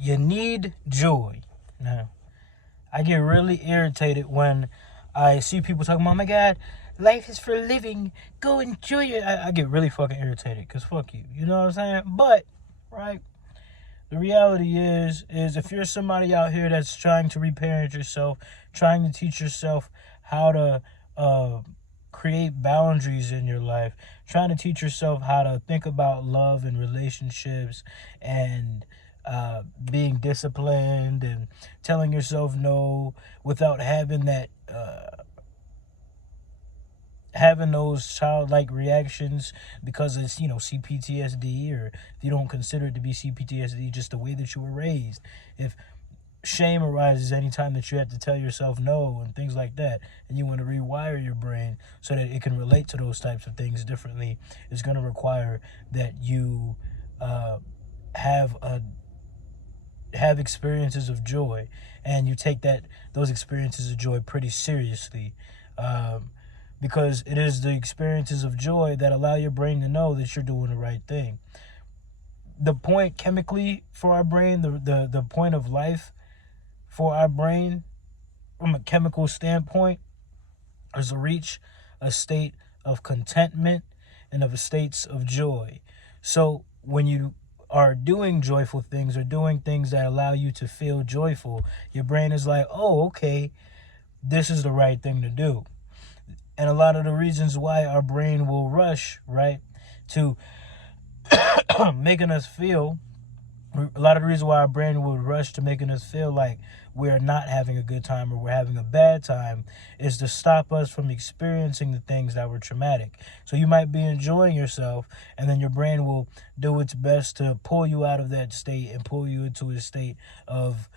You need joy. Now, I get really irritated when I see people talking about, oh my God, life is for living. Go enjoy it. I get really fucking irritated because fuck you. You know what I'm saying? But, right, the reality is if you're somebody out here that's trying to reparent yourself, trying to teach yourself how to create boundaries in your life, trying to teach yourself how to think about love and relationships and being disciplined and telling yourself no without having that having those childlike reactions because it's CPTSD, or if you don't consider it to be CPTSD, just the way that you were raised. If shame arises anytime that you have to tell yourself no and things like that, and you want to rewire your brain so that it can relate to those types of things differently, it's going to require that you have a have experiences of joy, and you take those experiences of joy pretty seriously, because it is the experiences of joy that allow your brain to know that you're doing the right thing. The point chemically for our brain, the point of life for our brain from a chemical standpoint, is to reach a state of contentment and of a states of joy. So when you are doing joyful things or doing things that allow you to feel joyful, your brain is like, oh, okay, this is the right thing to do. And a lot of the reasons why our brain will rush, right, to making us feel a lot of the reason why our brain would rush to making us feel like we're not having a good time or we're having a bad time is to stop us from experiencing the things that were traumatic. So you might be enjoying yourself, and then your brain will do its best to pull you out of that state and pull you into a state of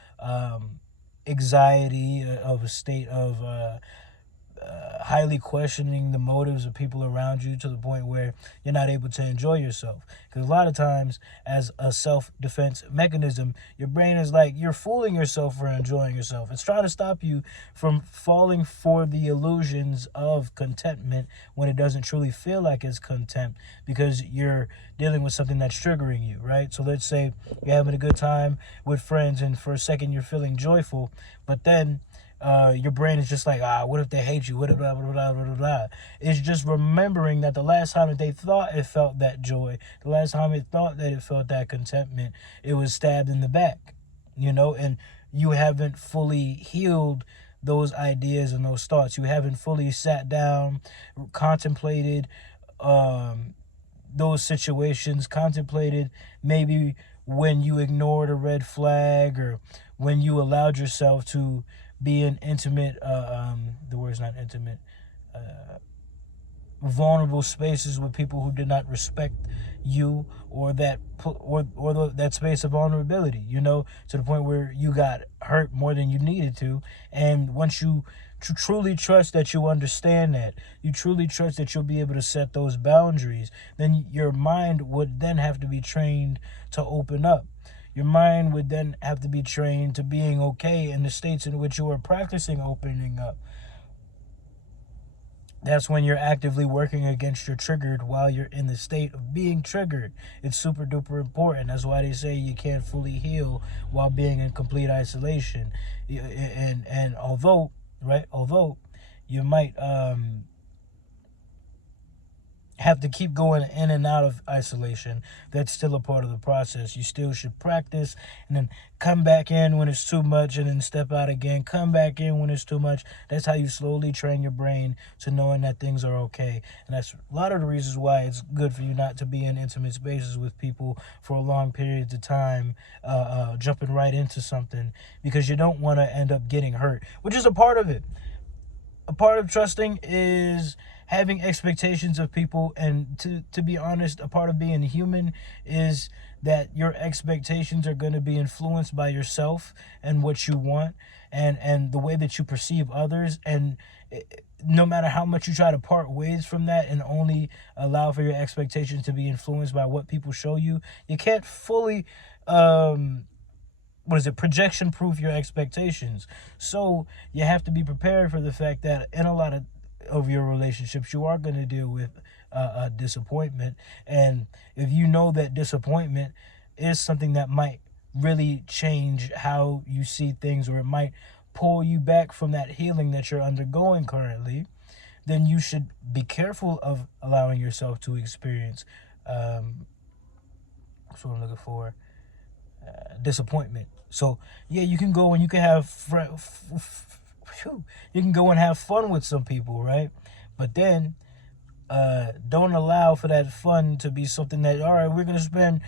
anxiety, of a state of highly questioning the motives of people around you, to the point where you're not able to enjoy yourself. Because a lot of times, as a self-defense mechanism, your brain is like, you're fooling yourself for enjoying yourself. It's trying to stop you from falling for the illusions of contentment when it doesn't truly feel like it's content, because you're dealing with something that's triggering you, right? So let's say you're having a good time with friends, and for a second you're feeling joyful, but then your brain is just like, what if they hate you? What if blah, blah, blah, blah, blah, blah. It's just remembering that the last time that they thought it felt that joy, the last time it thought that it felt that contentment, it was stabbed in the back, and you haven't fully healed those ideas and those thoughts. You haven't fully sat down, contemplated those situations, contemplated maybe when you ignored a red flag, or when you allowed yourself to be in intimate, the word's not intimate, vulnerable spaces with people who did not respect you, or that space of vulnerability, to the point where you got hurt more than you needed to. And once you truly trust that you understand that, you truly trust that you'll be able to set those boundaries, then your mind would then have to be trained to open up. Your mind would then have to be trained to being okay in the states in which you are practicing opening up. That's when you're actively working against your triggered while you're in the state of being triggered. It's super duper important. That's why they say you can't fully heal while being in complete isolation. And although you might have to keep going in and out of isolation, that's still a part of the process. You still should practice, and then come back in when it's too much, and then step out again, come back in when it's too much. That's how you slowly train your brain to knowing that things are okay. And that's a lot of the reasons why it's good for you not to be in intimate spaces with people for long periods of time, jumping right into something, because you don't want to end up getting hurt, which is a part of it. A part of trusting is having expectations of people, and to be honest, a part of being human is that your expectations are going to be influenced by yourself and what you want, and the way that you perceive others. And no matter how much you try to part ways from that and only allow for your expectations to be influenced by what people show you, you can't fully projection proof your expectations. So you have to be prepared for the fact that in a lot of your relationships, you are going to deal with disappointment. And if you know that disappointment is something that might really change how you see things, or it might pull you back from that healing that you're undergoing currently, then you should be careful of allowing yourself to experience that's what I'm looking for, disappointment. So yeah, you can go and you can have you can go and have fun with some people, right? But then don't allow for that fun to be something that, all right, we're going to spend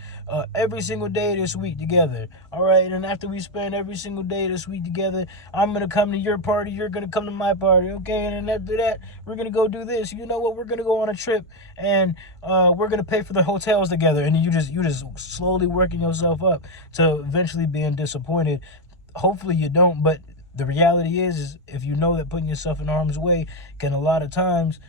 every single day this week together. All right, and after we spend every single day this week together, I'm going to come to your party, you're going to come to my party, okay? And then after that, we're going to go do this. You know what? We're going to go on a trip, and we're going to pay for the hotels together. And you just slowly working yourself up to eventually being disappointed. Hopefully you don't, but the reality is if you know that putting yourself in harm's way can a lot of times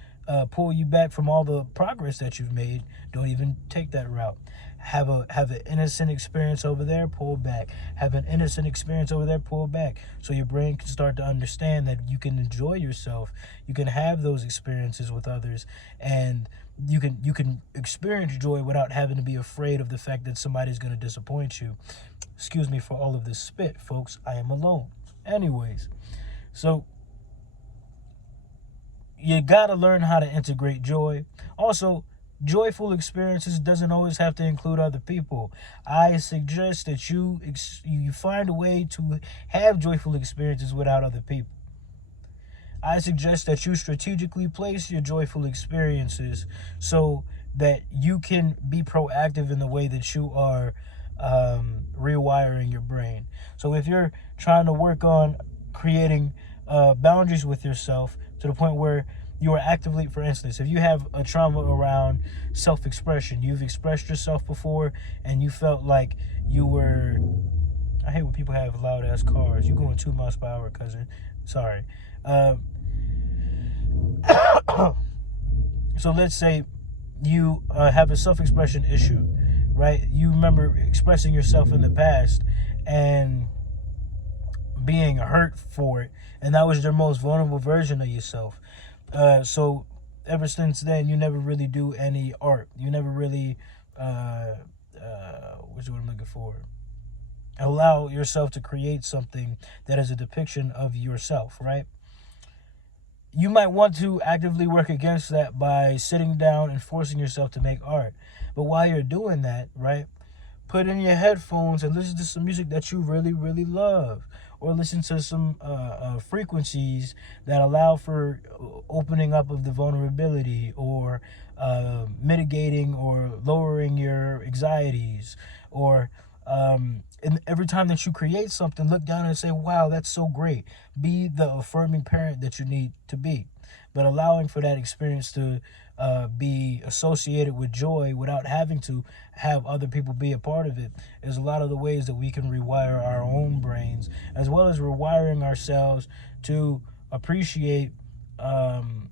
pull you back from all the progress that you've made, don't even take that route. Have an innocent experience over there, pull back. Have an innocent experience over there, pull back. So your brain can start to understand that you can enjoy yourself. You can have those experiences with others, and you can experience joy without having to be afraid of the fact that somebody's going to disappoint you. Excuse me for all of this spit, folks. I am alone. Anyways, so you got to learn how to integrate joy. Also, joyful experiences doesn't always have to include other people. I suggest that you find a way to have joyful experiences without other people. I suggest that you strategically place your joyful experiences so that you can be proactive in the way that you are rewiring your brain. So if you're trying to work on creating boundaries with yourself to the point where you are actively, for instance, if you have a trauma around self-expression, you've expressed yourself before and you felt like you were, I hate when people have loud ass cars. You going 2 miles per hour, cousin. Sorry. So let's say you have a self-expression issue, right? You remember expressing yourself in the past and being hurt for it, and that was your most vulnerable version of yourself. So ever since then, you never really do any art. You never really, what's what I'm looking for? Allow yourself to create something that is a depiction of yourself, right? You might want to actively work against that by sitting down and forcing yourself to make art. But while you're doing that, right, put in your headphones and listen to some music that you really, really love. Or listen to some frequencies that allow for opening up of the vulnerability, or mitigating or lowering your anxieties. Or and every time that you create something, look down and say, wow, that's so great. Be the affirming parent that you need to be. But allowing for that experience to be associated with joy without having to have other people be a part of it is a lot of the ways that we can rewire our own brains, as well as rewiring ourselves to appreciate the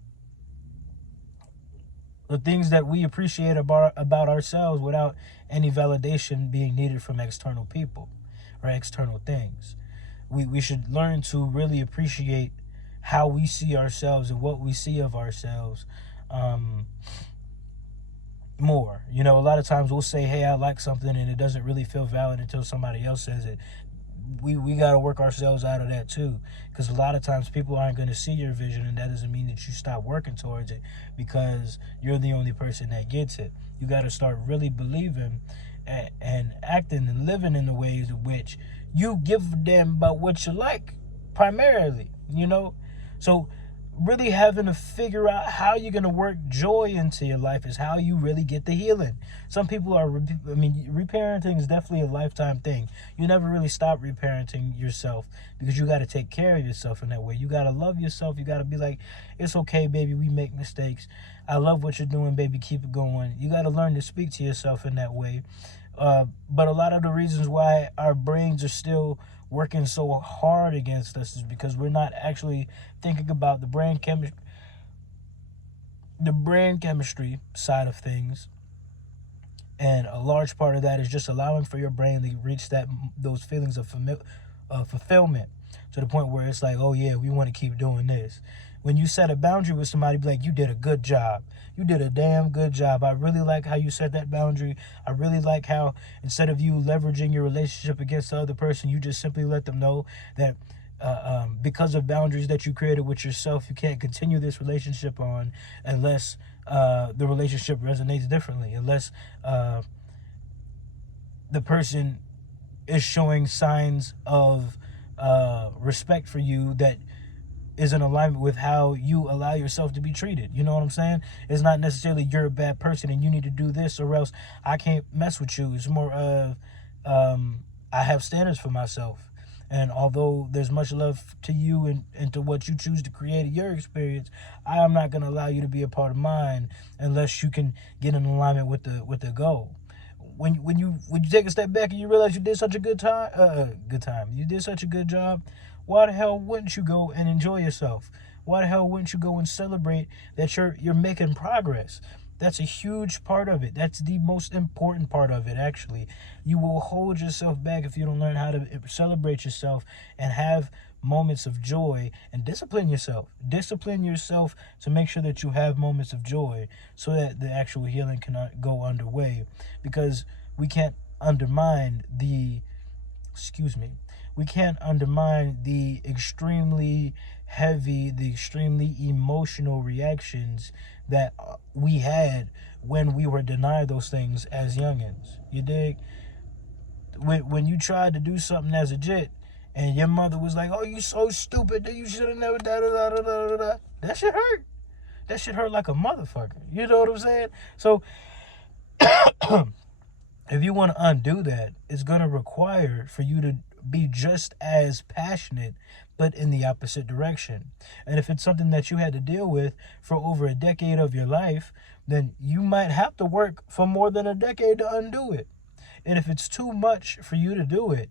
things that we appreciate about ourselves without any validation being needed from external people or external things. We should learn to really appreciate how we see ourselves and what we see of ourselves more. You know, a lot of times we'll say, hey, I like something, and it doesn't really feel valid until somebody else says it. We got to work ourselves out of that too, because a lot of times people aren't going to see your vision, and that doesn't mean that you stop working towards it because you're the only person that gets it. You got to start really believing and acting and living in the ways in which you give a damn about what you like primarily, you know. So really having to figure out how you're going to work joy into your life is how you really get the healing. Some people are, reparenting is definitely a lifetime thing. You never really stop reparenting yourself because you got to take care of yourself in that way. You got to love yourself. You got to be like, it's okay, baby, we make mistakes. I love what you're doing, baby, keep it going. You got to learn to speak to yourself in that way. But a lot of the reasons why our brains are still working so hard against us is because we're not actually thinking about the brain chemistry side of things. And a large part of that is just allowing for your brain to reach those feelings of fulfillment, to the point where it's like, oh yeah, we want to keep doing this. When you set a boundary with somebody, be like, you did a good job. You did a damn good job. I really like how you set that boundary. I really like how, instead of you leveraging your relationship against the other person, you just simply let them know that because of boundaries that you created with yourself, you can't continue this relationship on unless the relationship resonates differently, unless the person is showing signs of respect for you that is in alignment with how you allow yourself to be treated. You know what I'm saying? It's not necessarily you're a bad person and you need to do this or else I can't mess with you. It's more of I have standards for myself. And although there's much love to you and to what you choose to create in your experience, I am not going to allow you to be a part of mine unless you can get in alignment with the goal. When you take a step back and you realize you did such a good time, you did such a good job, why the hell wouldn't you go and enjoy yourself? Why the hell wouldn't you go and celebrate that you're making progress? That's a huge part of it. That's the most important part of it, actually. You will hold yourself back if you don't learn how to celebrate yourself and have moments of joy and discipline yourself. Discipline yourself to make sure that you have moments of joy so that the actual healing can go underway. Because we can't undermine we can't undermine the extremely heavy, the extremely emotional reactions that we had when we were denied those things as youngins. You dig? When you tried to do something as a jit and your mother was like, oh, you so stupid that you should have never da. That shit hurt. That shit hurt like a motherfucker. You know what I'm saying? So if you want to undo that, it's going to require for you to be just as passionate, but in the opposite direction. And if it's something that you had to deal with for over a decade of your life, then you might have to work for more than a decade to undo it. And if it's too much for you to do it,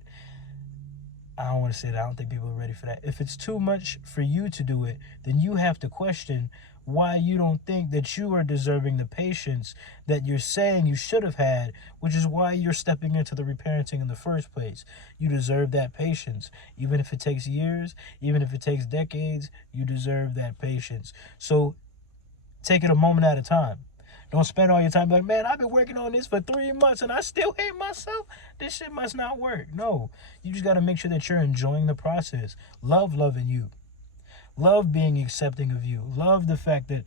I don't want to say that. I don't think people are ready for that. If it's too much for you to do it, then you have to question why you don't think that you are deserving the patience that you're saying you should have had, which is why you're stepping into the reparenting in the first place. You deserve that patience. Even if it takes years, even if it takes decades, you deserve that patience. So take it a moment at a time. Don't spend all your time like, man, I've been working on this for 3 months and I still hate myself. This shit must not work. No, you just got to make sure that you're enjoying the process. Love loving you. Love being accepting of you. Love the fact that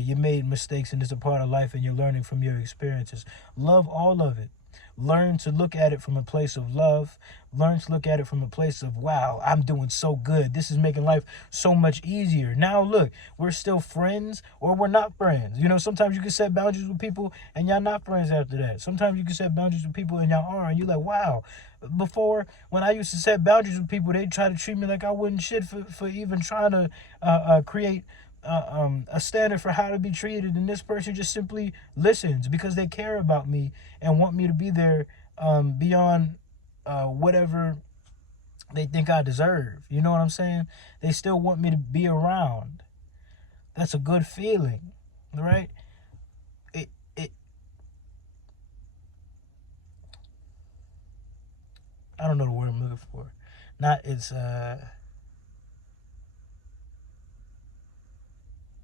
you made mistakes and it's a part of life and you're learning from your experiences. Love all of it. Learn to look at it from a place of love. Learn to look at it from a place of, wow, I'm doing so good. This is making life so much easier. Now, look, we're still friends or we're not friends. You know, sometimes you can set boundaries with people and y'all not friends after that. Sometimes you can set boundaries with people and y'all are. And you're like, wow. Before, when I used to set boundaries with people, they try to treat me like I wasn't shit for even trying to create a standard for how to be treated, and this person just simply listens because they care about me and want me to be there beyond whatever they think I deserve. You know what I'm saying? They still want me to be around. That's a good feeling, right? It I don't know the word I'm looking for. Not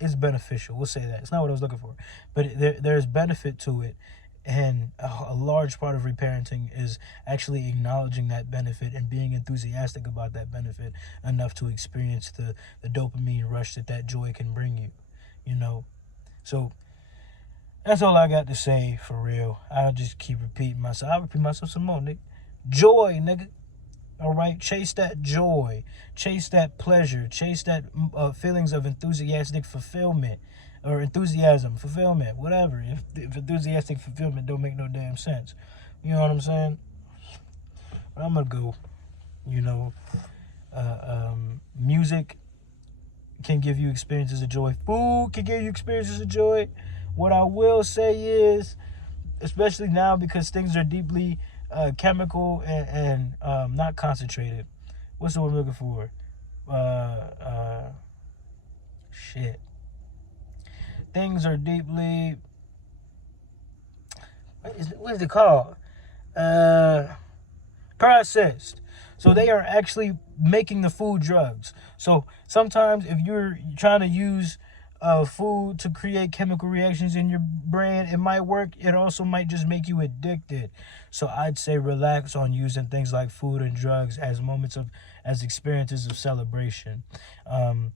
it's beneficial. We'll say that. It's not what I was looking for. But there's benefit to it. And a large part of reparenting is actually acknowledging that benefit and being enthusiastic about that benefit enough to experience the dopamine rush that joy can bring you, you know? So that's all I got to say for real. I'll just keep repeating myself. I'll repeat myself some more, nigga. Joy, nigga. All right, chase that joy, chase that pleasure, chase that feelings of enthusiastic fulfillment or enthusiasm, fulfillment, whatever. If enthusiastic fulfillment don't make no damn sense, you know what I'm saying? I'm gonna go. You know, music can give you experiences of joy. Food can give you experiences of joy. What I will say is, especially now because things are deeply chemical and not concentrated. What's the word I'm looking for? Shit. Things are deeply. What is it called? Processed. So they are actually making the food drugs. So sometimes if you're trying to use food to create chemical reactions in your brain, it might work. It also might just make you addicted. So I'd say relax on using things like food and drugs as as experiences of celebration. Um,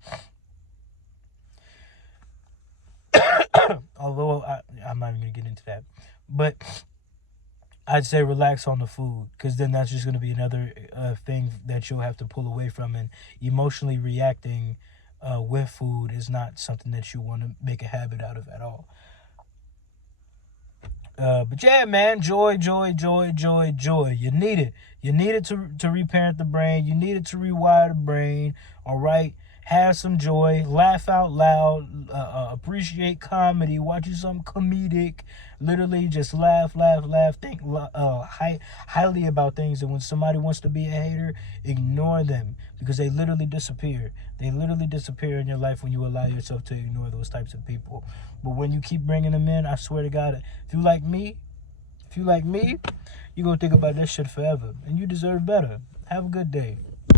Although I'm not even gonna get into that, but I'd say relax on the food, because then that's just going to be another thing that you'll have to pull away from. And emotionally reacting with food is not something that you want to make a habit out of at all. But yeah, man, joy, joy, joy, joy, joy. You need it. You need it to reparent the brain. You need it to rewire the brain. All right. Have some joy. Laugh out loud. Appreciate comedy. Watch you something comedic. Literally, just laugh, laugh, laugh. Think highly about things. And when somebody wants to be a hater, ignore them, because they literally disappear. They literally disappear in your life when you allow yourself to ignore those types of people. But when you keep bringing them in, I swear to God, if you like me, you're going to think about this shit forever. And you deserve better. Have a good day.